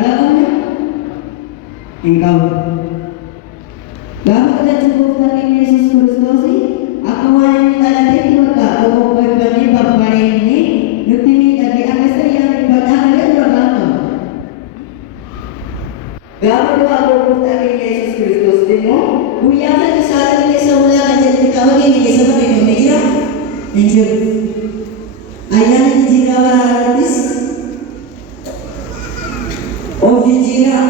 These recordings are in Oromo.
Naalala mo? Ikaw. Dapat na cukup lagi Yesus Kristus ako wala talaga wag ako ko pani babae ni nutini lagi ang sa yang padahal wala. Dapat ako ko lagi Yesus Kristus din mo. Kuya sa ni sa wala ka dyan tawag ni sa mga Indonesia. Enjoy. Ayan ni Jinawa artis. O Jina,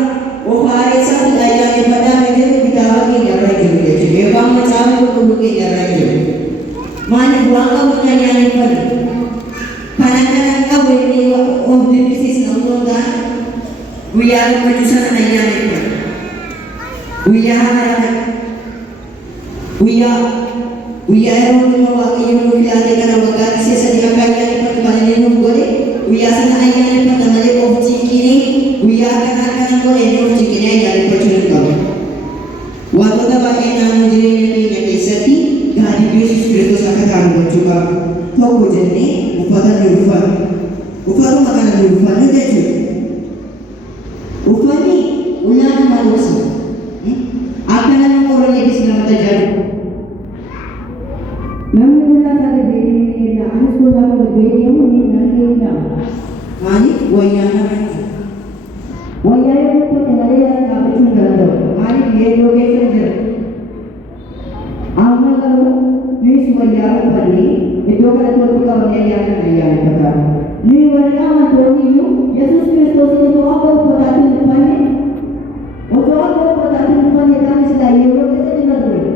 o pare sa ayan ni padahal ni bitawag ni radio. Jadi bang macam ko tulukin ni radio. Mani buang ka mo yan pa. Kanan-kanan ka ni of the pieces ng tunda. Kuya mo sa na yan pa. Uya ero ni mo yung filate ka na wag kasi sa diya kaya ni pagbalin mo gole uya sa na ayan pa na mali of chikini uya ka na gole no chikini ay pa chun ka wato da ba ina mo dire ni ni sati gadi Yesus Kristus akan mo juga to ko jenne upada ni ufa makana ni ufa ni deju ufa ni ulan malusi akan na mo rin ibig na matajaru. Namun kita tadi beri na anas ko lang beri mo ni nakita. Ani wayana wayana ko tinalaya sa kapitong dalawa. Ani ye location dyan. Ang mga ni sumayara pa ni ito ka na ito ka wanyayana na yan ka. Ni wanyama to ni Yesus Kristus ito ako patatin pa ni. Oto ako patatin pa ni dami sila ye location dyan.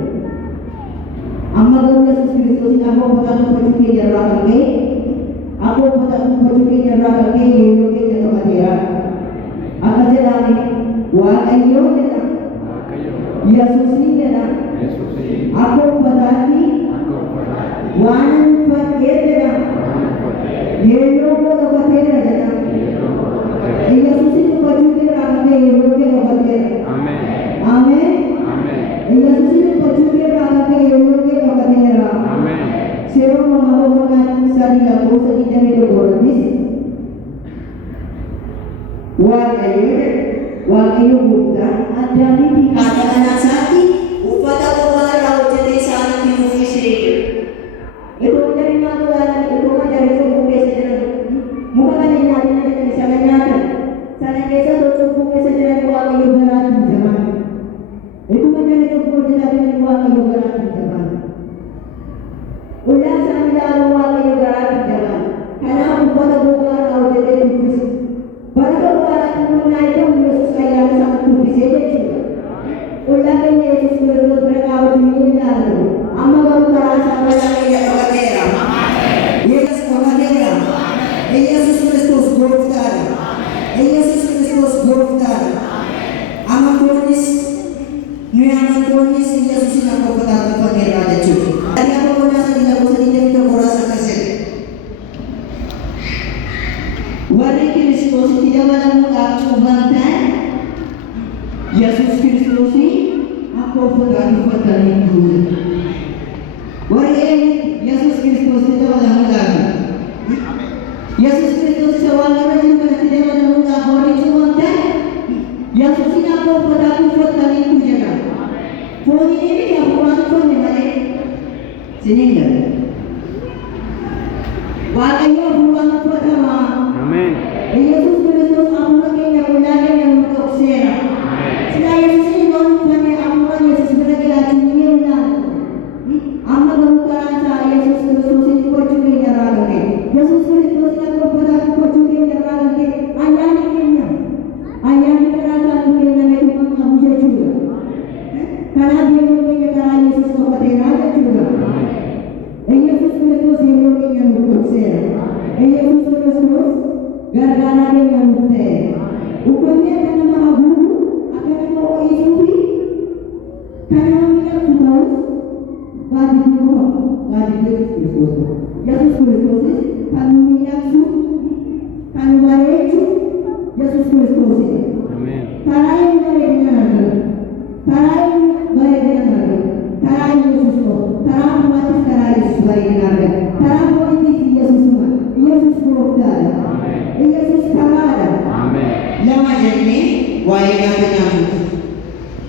Amma Yesus Kristus ako patatin pacuki jarra kami. Ako patatin pacuki jarra kami ye location to matira. Akajani wa ayo na Yesus ni na ako patati wanan patera ye logo to patera jana Yesus ni pacuki jarra kami ye location to patera. Amen. Amen. Yesus ni pacuki jarra kami ye location to patera. Amen. Sero mamahawakan sa dilago sa dinamito boratis. Wagayo buka ada di anak sati upada upada jadi sana pinufisi itu dari mana dalam itu dari cukup saja muka kan ini ada dari sana nyata sana kesa cukup saja wagayo berat zaman itu kan dari cukup jadi wagayo berat zaman ulah sana dalam wagayo berat zaman karena upada buka jadi pinufisi Baru orang mengenai Yesus saya sangat berbeza juga. Ulangan Yesus Kristus berkata dunia lalu. Amma baru terasa ulangan yang berkata. Yesus berkata. Yesus Kristus berkata. Yesus Kristus berkata. Amma tulis. Nuyangan tulis Yesus yang berkata kepada Raja juga. Tadi aku merasa tidak bisa tidak merasa kasih. Wari Kristus tidak malam mengakubankan Yesus Kristus ini aku berkata itu. Wari Yesus Kristus tidak malam mengaku. Yesus Kristus sewalan juga tidak malam mengakubankan Yesus ini aku berkata itu juga. Pun ini yang kurang pun dimana sini enggak. Wari kurang pertama. Amen. Yesus Kristus amulake na ulage na mtoksera. Sila Yesus ni mwana amula Yesus berage atunie na. Amma garukaran sa Yesus Kristus ni pochuge na ragake. Yesus Kristus na pada pochuge na ragake. Ayani kenya. Ayani karasa kenya na tumang amuje juga. Karena dia mungkin kata Yesus ko patera juga. Yesus Kristus ni mungkin yang mtoksera. Yesus Kristus gara-gara dia yang mute. Hukumnya karena maha guru akan membawa isubi karena memiliki tugas bagi Tuhan, bagi Yesus Kristus. Yesus Kristus kami memiliki kami merecu Yesus Kristus. Amin. Tarai baik dengan harga, tarai baik dengan harga, tarai Yesus Kristus, tarai umat tarai Yesus baik dengan harga, tarai politik Yesus semua, Yesus berdoa. Yesus kamada. Amen. Lama jadi waa'ee nyaata nyaatu.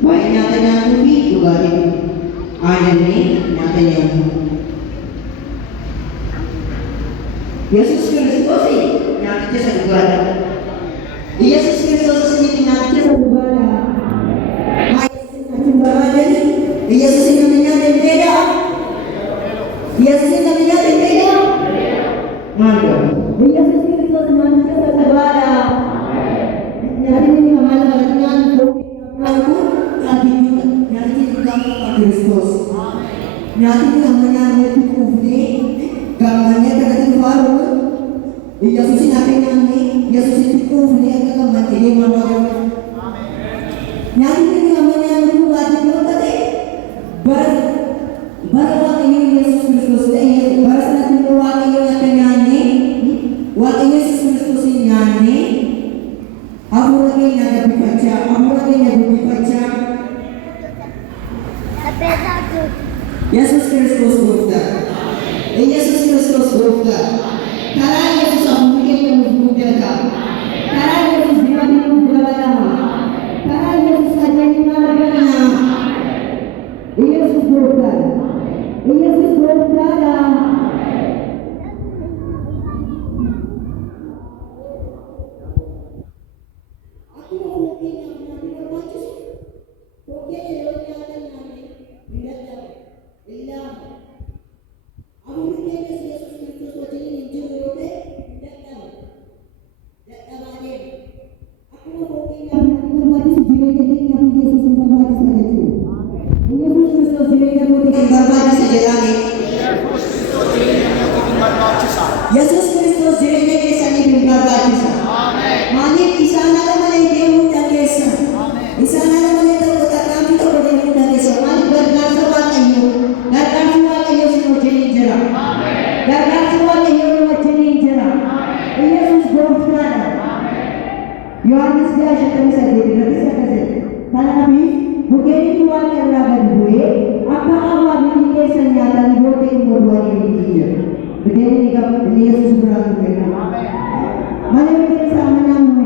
Waa'ee nyaata nyaatuu fi dhugaatii aajannee nyaata nyaatu. Yesus Kiristoos nyaaticha isa dhugaadha. Yesus Kiristoos isinitti nyaaticha isa dhugaadha. Achiin barbaadani Yesus namni nyaata hin beekaa. Yesus namni nyaata hin beekaa. Maal godhu? Yesus Kiristoos nyaaticha isa dhugaadha. Nyaatni inni maal irratti nyaatu? Kristus. Nyaati nama nyaannetti kuufnee gammadnee akkatti faaru Yesuusin akka nyaanne Yesuusitti kuufnee akka gammadnee deemaa baatu. Nyaati nama nyaanne dhugaatii yoo ta'e bara Waaqayyo Yesuus Kiristoos ta'e bara sanatti Waaqayyo akka nyaanne Waaqayyo Yesuus Kiristoosin nyaanne hafuura keenya guddifachaa Yesus Kristus Gooftaa. Yesus Kristus Gooftaa. Karaa Yesus hafuura keenya nuuf guddata. Karaa Yesus dibabii nuuf dabalama. Karaa Yesus ajajnaa argannaa. Yesus Gooftaa. Yesus Gooftaadha. Yesus Kristus jireenya keessanii hin barbaachisa. Maaliif isaan ala malee deemuu dandeessa? Isaan ala malee tokko tarkaanfii tokko deemuu dandeessa. Maaliif gargaarsa Waaqayyoo si wajjin jira. Gargaarsi Waaqayyoo si wajjin jira. Yesus Gooftaadha. Yohaannis 6:8 irratti akkasii. Kanaafis bukeeniin Waaqa irraa gad bu'ee akka abaabili keessa nyaatanii booddee immoo du'anii miti jira. Begini kalau Yesus berlaku, mana kita sama nama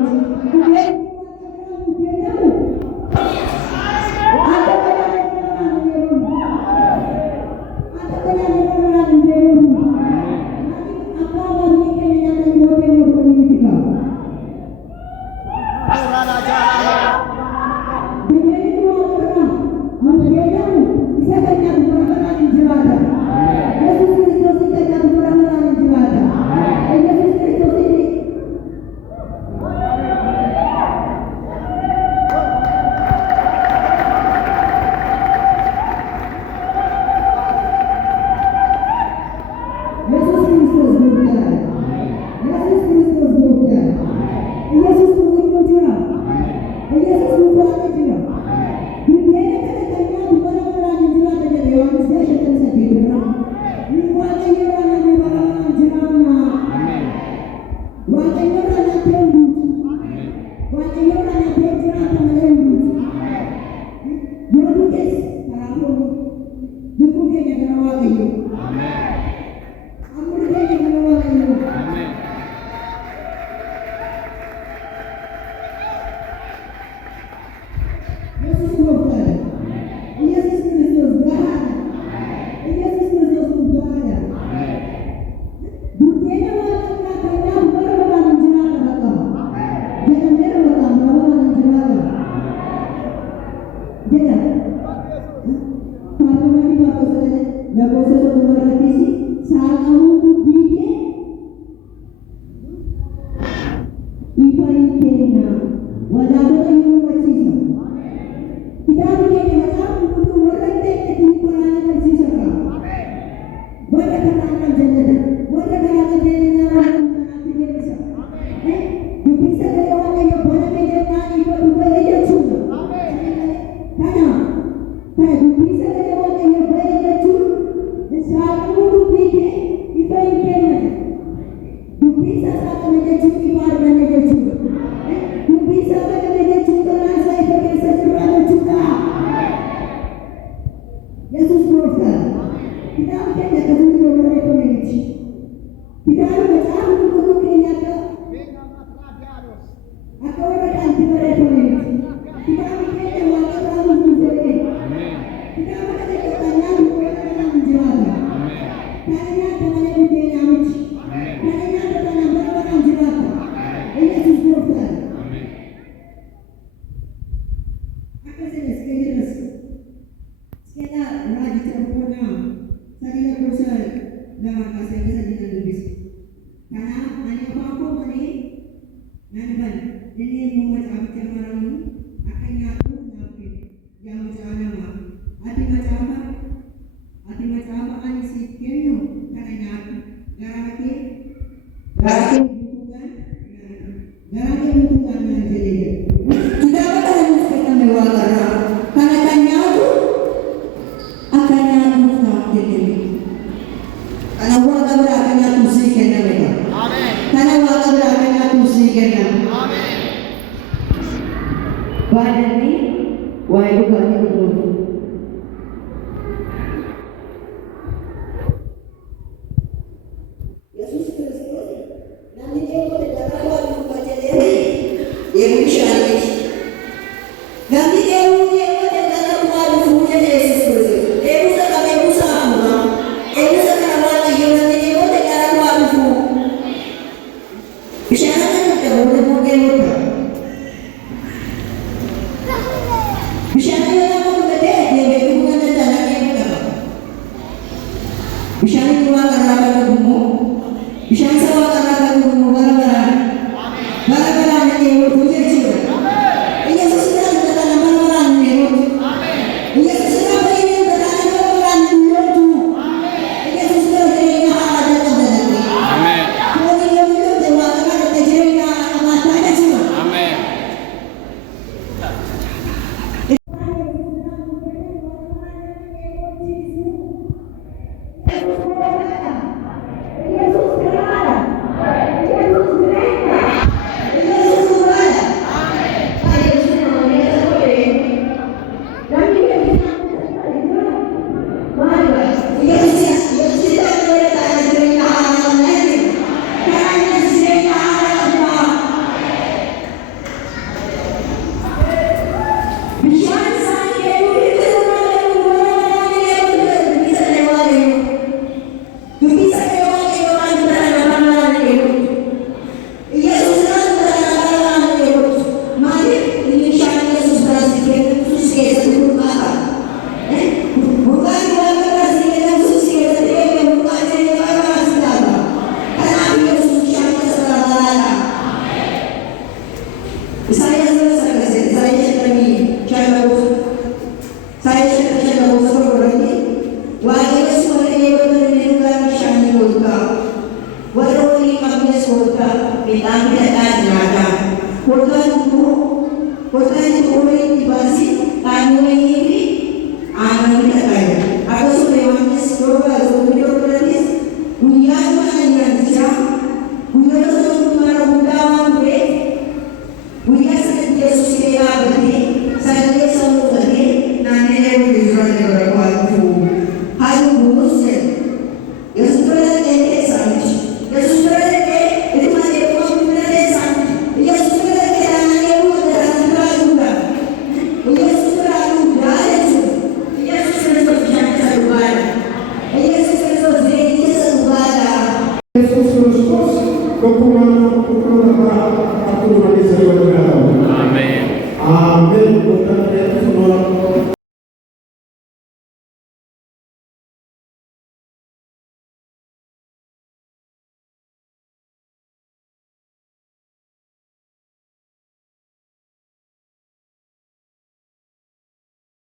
Amin.